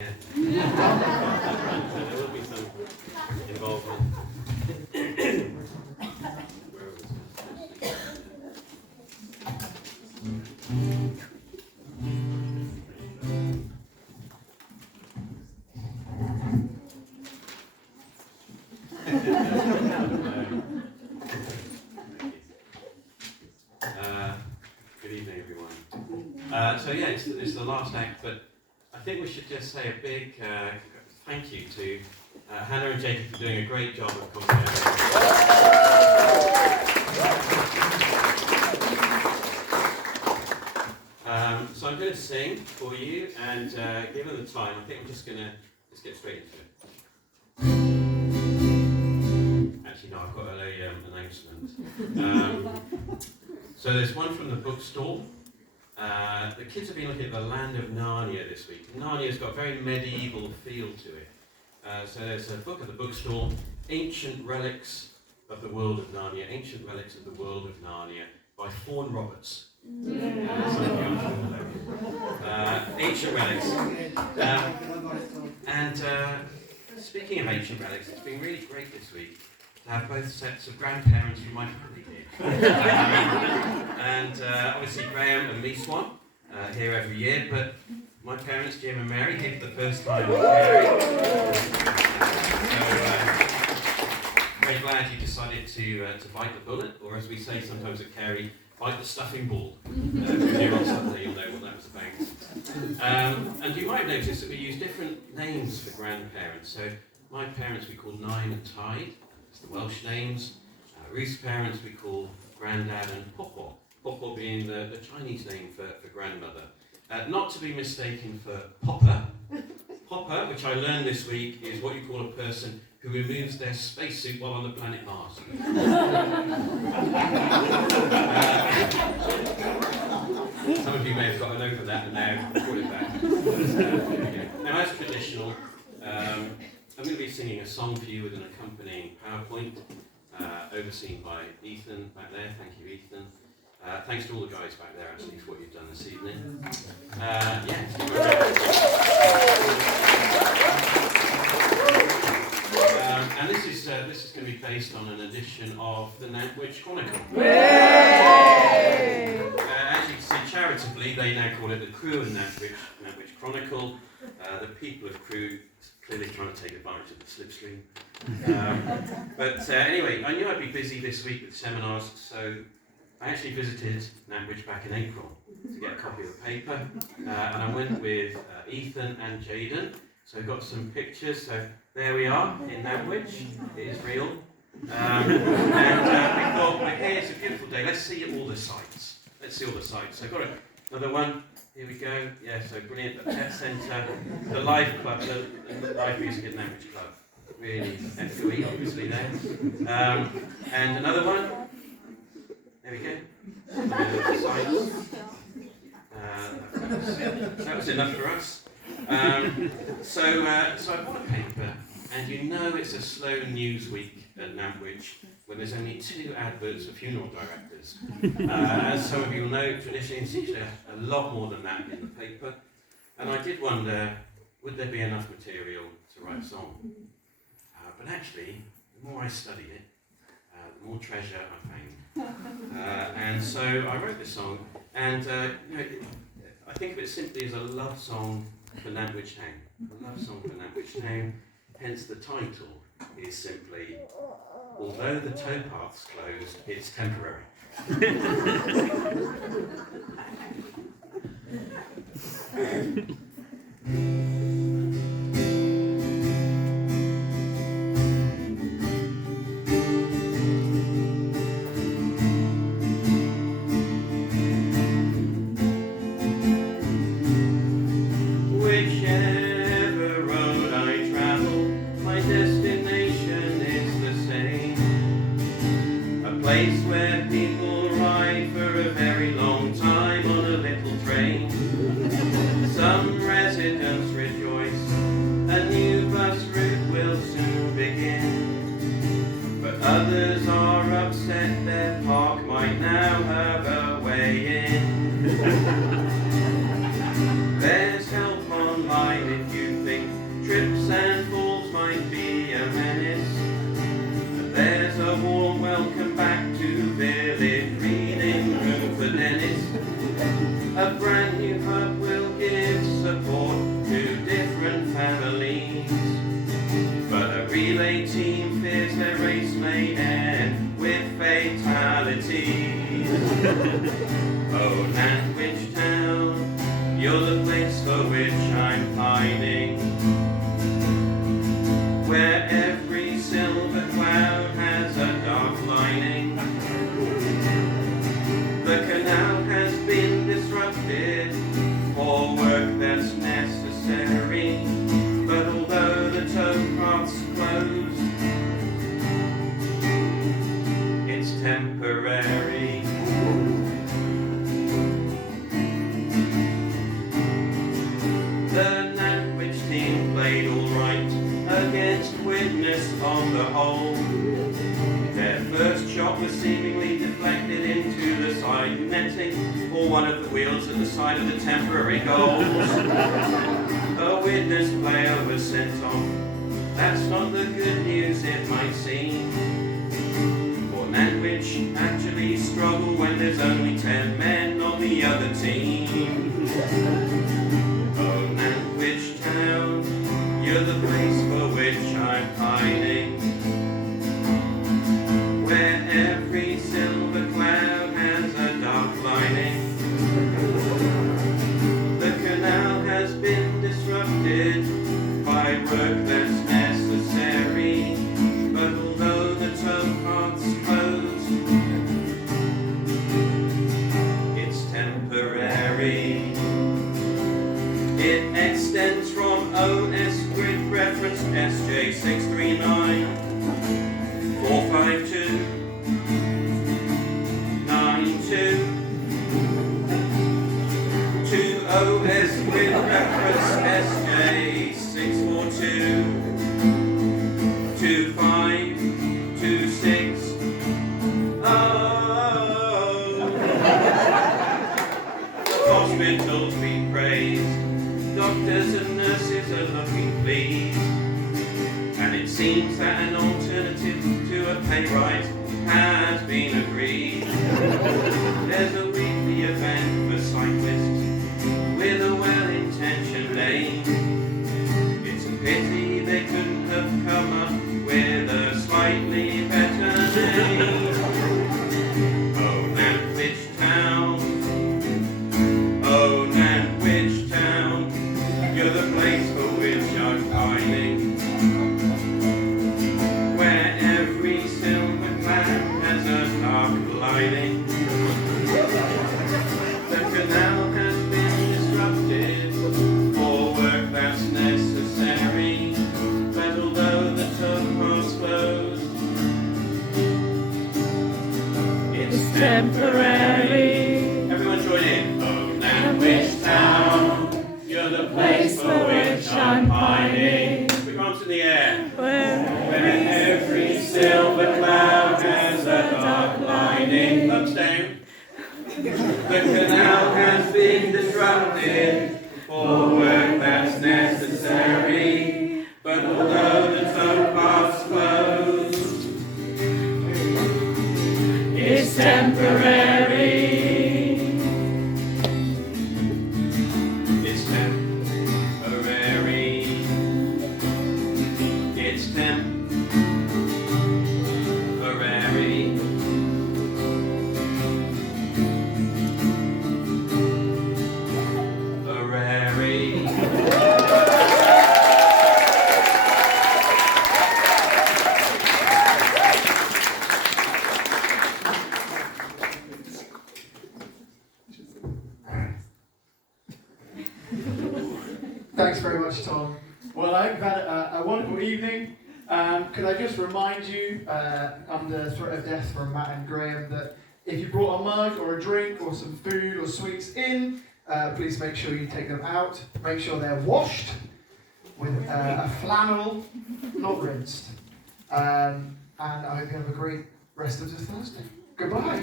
Yeah. So there will be some involvement. Where was this? Good evening, everyone. So yeah, it's the last act, but I think we should just say a big thank you to Hannah and Jacob for doing a great job of commentary. So I'm going to sing for you, and given the time, I think I'm just going to get straight into it. Actually, no, I've got an announcement. So there's one from the bookstore. The kids have been looking at the land of Narnia this week. Narnia's got a very medieval feel to it. So there's a book at the bookstore, Ancient Relics of the World of Narnia, Ancient Relics of the World of Narnia, by Fawn Roberts. Ancient Relics. And speaking of ancient relics, it's been really great this week to have both sets of grandparents from my family here. And obviously Graham and me Swan here every year, but my parents, Jim and Mary, here for the first time with Mary. Very glad you decided to bite the bullet, or as we say sometimes at Carey, bite the stuffing ball. If you're on Sunday, you'll know what that was about. And you might have noticed that we use different names for grandparents. So my parents we call Nine and Tide, it's the Welsh names. Ruth's parents we call Grandad and Popo. Popo being the Chinese name for grandmother. Not to be mistaken for Popper. Popper, which I learned this week, is what you call a person who removes their spacesuit while on the planet Mars. Some of you may have gotten over that and now brought it back. Now, as traditional, I'm going to be singing a song for you with an accompanying PowerPoint, overseen by Ethan back there. Thank you, Ethan. Thanks to all the guys back there, actually, for what you've done this evening. And this is going to be based on an edition of the Nantwich Chronicle. As you can see, charitably, they now call it the Crewe and Nantwich Chronicle. The people of Crewe clearly trying to take advantage of the slipstream. But anyway, I knew I'd be busy this week with seminars, so I actually visited Nantwich back in April to get a copy of the paper, and I went with Ethan and Jaden, so I got some pictures. So there we are in Nantwich, it is real, and we thought, well, here it's a beautiful day, let's see all the sights. So I've got another one, here we go, yeah, so brilliant, the pet centre, the live club, the live music at Nantwich Club, really FOE obviously there, and another one. There we go. That was enough for us. So I bought a paper, and you know it's a slow news week at Nantwich when there's only 2 adverts for funeral directors. As some of you will know, traditionally it's usually a lot more than that in the paper. And I did wonder, would there be enough material to write a song? But actually, the more I studied it, the more treasure I found. And so I wrote this song, and I think of it simply as a love song for Nantwich Town. A love song for Nantwich Town, hence the title is simply, although the towpath's closed, it's temporary. Place where people ride for a very long time on a little train. Some residents mixed witness on the whole. Their first shot was seemingly deflected into the side netting, or one of the wheels at the side of the temporary goals. A witness player was sent off. That's not the good news it might seem. For Nantwich actually struggle when there's only 10 men on the other team. Oh, Nantwich town, you're the place for which I'm pining, where every silver cloud has a dark lining. The canal has been disrupted by work that's necessary, but although the towpath's closed, it's temporary. It extends from OS grid reference SJ639 452 92 to OS grid reference SJ642 2526. The hospitals be praised, doctors and nurses are looking pleased, and it seems that an alternative to a pay rise has been agreed. There's a weekly event for cyclists with a well-intentioned aim. It's a pity they couldn't have come up with a slightly better name. Oh, Nantwich town, oh, Nantwich town, you're the place for which I'm pining, where every silver cloud has a dark lining. The canal has been disrupted for work that's necessary, but although the towpath's closed, it's temporary. Everyone join in. Oh, Nantwich town, you're the place for which I'm pining. With arms in the air. Where every silver cloud has a dark lining. Thumbs down. The canal has been disrupted for work that's necessary, but although the towpath's closed, it's temporary. It's temporary. It's temporary. Thanks very much, Tom. Well, I hope you've had a wonderful evening. Could I just remind you, under threat of death from Matt and Graham, that if you brought a mug or a drink or some food or sweets in, please make sure you take them out. Make sure they're washed with a flannel, not rinsed. And I hope you have a great rest of the Thursday. Goodbye.